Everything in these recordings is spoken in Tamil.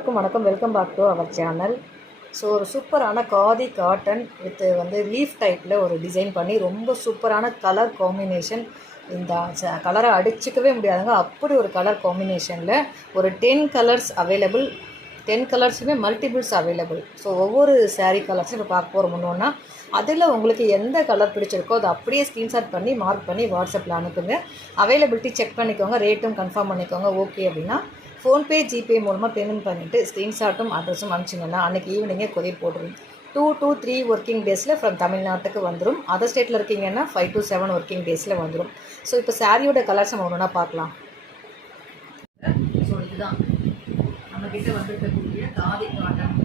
எல்லோருக்கும் வணக்கம். Welcome back to our channel. So ஒரு சூப்பரான காதி காட்டன் வித் லீஃப் டைப்பில் ஒரு டிசைன் பண்ணி ரொம்ப சூப்பரான கலர் காம்பினேஷன். இந்த கலரை அடிச்சிக்கவே முடியாதுங்க, அப்படி ஒரு கலர் காம்பினேஷனில் ஒரு 10 கலர்ஸ் அவைலபிள். 10 கலர்ஸுமே மல்டிபிள்ஸ் அவைலபிள். ஸோ ஒவ்வொரு சாரீ கலர்ஸும் இப்போ பார்க்க போகிற முன்னோன்னா அதில் உங்களுக்கு எந்த கலர் பிடிச்சிருக்கோ அதை அப்படியே ஸ்க்ரீன்ஷாட் பண்ணி மார்க் பண்ணி வாட்ஸ்அப்பில் அனுப்புங்க. அவைலபிலிட்டி செக் பண்ணிக்கோங்க, ரேட்டும் கன்ஃபார்ம் பண்ணிக்கோங்க. ஓகே அப்படின்னா ஃபோன்பே ஜிபே மூலமாக பேமெண்ட் பண்ணிவிட்டு ஸ்க்ரீன்ஷாட்டும் அட்ரஸும் அனுப்பிச்சிங்கன்னா அன்றைக்கி ஈவினிங்கே கொரியர் போட்டுருங்க. 2 to 3 ஒர்க்கிங் டேஸில் ஃப்ரம் தமிழ்நாட்டுக்கு வந்துடும். அதர் ஸ்டேட்டில் இருக்கீங்கன்னா 5 to 7 ஒர்க்கிங் டேஸில் வந்துடும். ஸோ இப்போ சாரியோட கலர்ஸ் நம்ம ஒன்றுனா பார்க்கலாம். ஸோ இதுதான் நம்மக்கிட்ட வந்துருக்கக்கூடிய காதி காட்டன்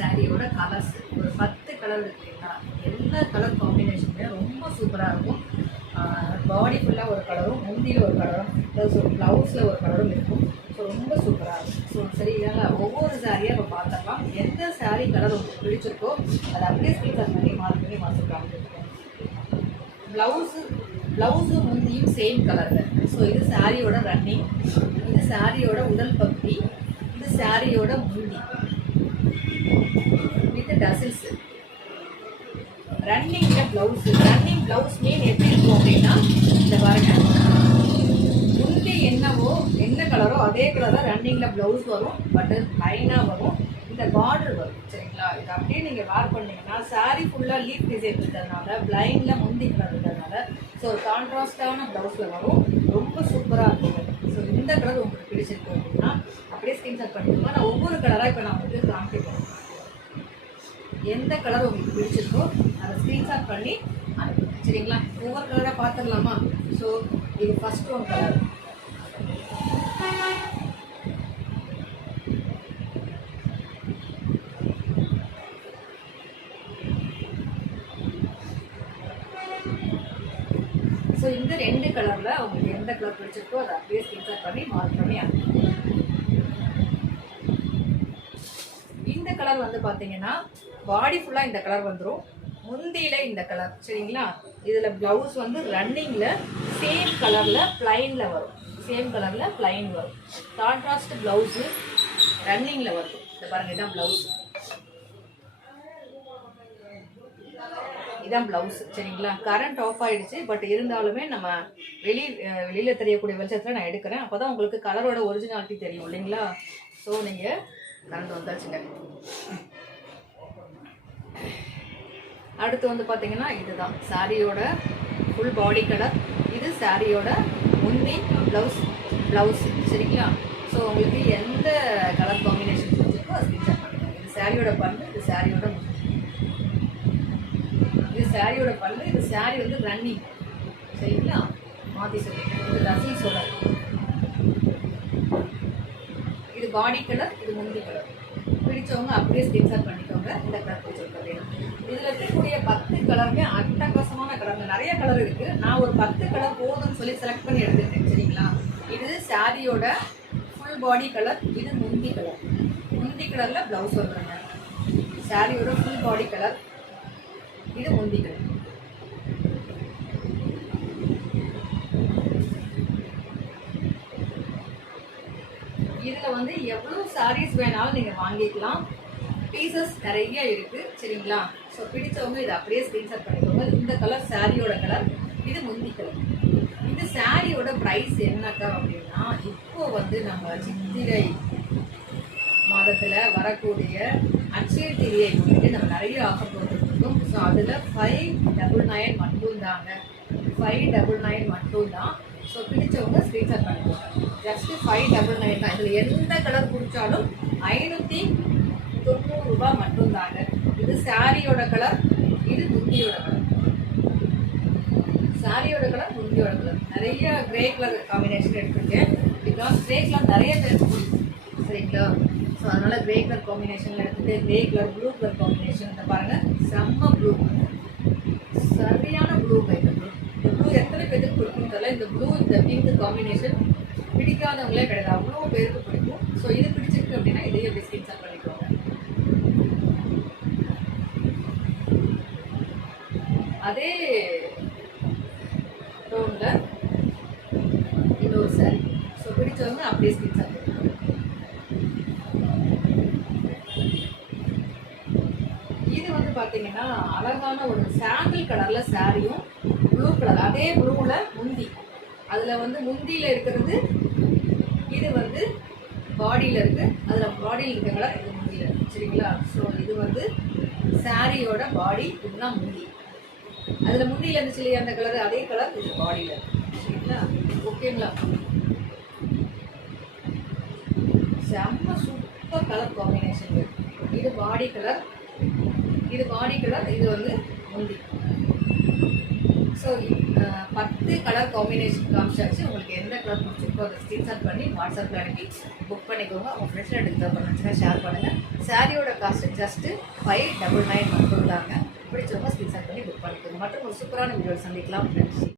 சாரியோட கலர்ஸ். ஒரு 10 கலர் இருக்கு இல்லைங்களா, எல்லா கலர் காம்பினேஷனுமே ரொம்ப சூப்பராக இருக்கும். பாடி ஃபுல்லாக ஒரு கலரும், முந்தியில் ஒரு கலரும், ப்ளஸ் ஒரு ப்ளவுஸில் ஒரு கலரும் இருக்கும். ஸோ ரொம்ப சூப்பராக இருக்கும். ஸோ சரிங்களா, ஒவ்வொரு சாரியாக இப்போ பார்த்துக்கலாம். எந்த சாரீ கலர் உங்களுக்கு பிடிச்சிருக்கோ அதை அப்படியே ஸ்க்ரீன்ஷாட் பண்ணி மார்க் பண்ணி வாட்ஸ்அப்பில் ப்ளவுஸு முந்தியும் சேம் கலரில். ஸோ இது சாரியோட ரன்னிங், இது சாரியோட உடல் பகுதி, இது சாரியோட முந்தி வித் டசில்ஸு. ரன்னிங்கில் ப்ளவுஸு, ரன்னிங் ப்ளவுஸ் மீன் எப்படி இருக்கும் அப்படின்னா, இந்த பாருங்க, முந்தி என்னவோ என்ன கலரோ அதே கலராக ரன்னிங்கில் ப்ளவுஸ் வரும். பட் லைனாக வரும், இந்த பார்டர் வரும். சரிங்களா, இது அப்படியே நீங்கள் வேர் பண்ணிங்கன்னா சாரீ ஃபுல்லாக லீஃப் டிசைன் இருக்கிறதுனால பிளைண்டில் முந்தி கலர் இருக்கிறதுனால ஸோ ஒரு கான்ட்ராஸ்டான ப்ளவுஸில் வரும். ரொம்ப சூப்பராக இருக்கும். ஸோ இந்த கலர் உங்களுக்கு பிடிச்சிருக்கு அப்படின்னா அப்படியே ஸ்க்ரீன்ஷாட் பண்ணிக்கோங்க. நான் ஒவ்வொரு கலராக இப்போ நான் உங்களுக்கு காமிக்கிறேன். எந்த கலர் உங்களுக்கு பிடிச்சிருக்கோ அதை ஸ்க்ரீன்ஷாட் பண்ணி அனுப்புங்க. சரிங்களா, ஒவ்வொரு கலராக பார்த்துடலாமா? ஸோ இது ஃபஸ்ட் ஒன் கலர். ஸோ இந்த 2 கலரில் உங்களுக்கு எந்த கலர் பிடிச்சிருக்கோ அதை அப்படியே ஸ்க்ரீன்ஷாட் பண்ணி மார்க் பண்ணி அனுப்புங்க. இந்த கலர் வந்து பார்த்தீங்கன்னா பாடி ஃபுல்லாக இந்த கலர் வந்துடும், முந்தியில் இந்த கலர். சரிங்களா, இதில் ப்ளவுஸ் வந்து ரன்னிங்கில் சேம் கலரில் ப்ளைனில் வரும், சேம் கலரில் ப்ளைன் வரும். கான்ட்ராஸ்ட் ப்ளவுஸு ரன்னிங்கில் வரும். இந்த பாருங்கள், இதான் ப்ளவுஸ், இதான் ப்ளவுஸ். சரிங்களா, கரண்ட் ஆஃப் ஆகிடுச்சு, பட் இருந்தாலுமே நம்ம வெளியில் தெரியக்கூடிய வெளிச்சத்தில் நான் எடுக்கிறேன். அப்போ தான் உங்களுக்கு கலரோட ஒரிஜினாலிட்டி தெரியும் இல்லைங்களா. ஸோ நீங்கள் கரண்ட் வந்தாச்சுங்க. அடுத்து வந்து பார்த்தீங்கன்னா இதுதான் சாரியோட ஃபுல் பாடி கலர், இது சாரியோட முந்தி ப்ளவுஸ். சரிங்களா, ஸோ உங்களுக்கு எந்த கலர் காம்பினேஷன் பிடிச்சிருக்கோ அது ஸ்க்ரீன்ஷாட் பண்ணிக்கோங்க. இது சாரியோட பல்லு, இது சாரியோட முந்தி, இது சாரியோட பல்லு, இது சாரி வந்து ரன்னிங். சரிங்களா, மாற்றி சொல்லிட்டேன். இது ரசில்ஸோட, இது பாடி கலர், இது முந்தி கலர். பிடிச்சவங்க அப்படியே ஸ்க்ரீன்ஷாட் பண்ணிக்கோங்க. இந்த கலர் பிடிச்சிருக்கு அப்படின்னா இதில் இருக்கக்கூடிய 10 கலருமே அட்டகாசமான கலர். நிறைய கலர் இருக்குது, நான் ஒரு 10 கலர் போதும்னு சொல்லி செலக்ட் பண்ணி எடுத்துட்டேன். சரிங்களா, இது சாரியோட ஃபுல் பாடி கலர், இது முந்தி கலர். முந்தி கலரில் ப்ளவுஸ் வந்துடுங்க. சாரியோட ஃபுல் பாடி கலர், இது முந்தி கலர். இதில் வந்து எவ்வளோ சாரீஸ் வேணாலும் நீங்கள் வாங்கிக்கலாம், பீசஸ் நிறைய இருக்குது. சரிங்களா, ஸோ பிடிச்சவங்க இதை அப்படியே ஸ்க்ரீன்ஷாட் பண்ணிக்கோங்க. இந்த கலர் சாரியோட கலர், இது முந்தி கலர். இந்த சாரியோட ப்ரைஸ் என்னக்கா அப்படின்னா, இப்போ வந்து நம்ம சித்திரை மாதத்தில் வரக்கூடிய அட்சய திரியை வந்துட்டு நம்ம நிறைய ஆஃபர் போட்டுருக்கோம். ஸோ அதில் 599 மட்டும்தாங்க, 599 மட்டும்தான். ஸோ பிடிச்சவங்க ஸ்க்ரீன்ஷாட் பண்ணிக்கோங்க. ஜஸ்ட்டு 599 தான். இதில் எந்த கலர் பிடிச்சாலும் 590 ரூபாய் மட்டும்தாங்க. இது சாரியோட கலர், இது முந்தியோட கலர். சாரியோட கலர், முந்தியோட கலர். நிறைய கிரே கலர் காம்பினேஷன் எடுத்துருக்கேன், பிகாஸ் கிரே கலர் நிறைய பேர் பிடிக்கும். சரிங்களா, ஸோ அதனால் கிரே கலர் காம்பினேஷனில் எடுத்துகிட்டு grey colour, blue colour combination. இந்த பாருங்கள், செம்ம ப்ளூ, சரியான ப்ளூ. இந்த ப்ளூ எத்தனை பேருக்கு பிடிக்கும் தெரியல. இந்த ப்ளூ, இந்த பிங்க் காம்பினேஷன் பிடிக்காதவங்களே கிடையாது, அவ்வளோ பேருக்கு பிடிக்கும். ஸோ இது பிடிச்சிருக்கு அப்படின்னா இதையே எப்படி ஸ்க்ரீன்ஷாட் பண்ணிக்கோங்க. அதே டோனில் இன்னொரு சாரி. ஸோ பிடிச்சவங்க அப்படியே ஸ்க்ரீன்ஷாட் பண்ணிக்கோங்க. பார்த்தீங்கன்னா அழகான ஒரு சாண்டில் கலரில் சாரியும் ப்ளூ கலர், அதே ப்ளூவில் முந்தி, அதில் வந்து முந்தியில் இருக்கிறது இது வந்து பாடியில் இருக்குது, அதில் பாடியில் இருக்கிற கலர் இது முந்தியில் இருக்குது. சரிங்களா? ஸோ இது வந்து சாரியோட பாடி, இதுதான் முந்தி. அதில் முந்தியில் இருந்துச்சு இல்லையா அந்த கலர், அதே கலர் இது பாடியில் இருக்குது. சரிங்களா? ஓகேங்களா? செம்ம சூப்பர் கலர் காம்பினேஷன். இது பாடி கலர், இது பாடி கலர், இது வந்து முந்தி. ஸோ 10 கலர் காம்பினேஷன் காமிச்சாச்சு. உங்களுக்கு எந்த கலர் பிடிச்சிருக்கோ அதை ஸ்க்ரீன்ஷாட் பண்ணி வாட்ஸ்அப்பில் அனுப்பி புக் பண்ணிக்கோங்க. உங்கள் ஃப்ரெண்ட்ஸில் எடுத்து பண்ணுச்சுன்னா ஷேர் பண்ணுங்கள். சாரியோட காஸ்ட்டு ஜஸ்ட்டு 599 மட்டும் தாங்க. பிடிச்சவங்க ஸ்க்ரீன்ஷாட் பண்ணி புக் பண்ணிக்கோங்க. மற்றும் ஒரு சூப்பரான வீடியோ சந்திக்கலாம் ஃப்ரெண்ட்ஸ்.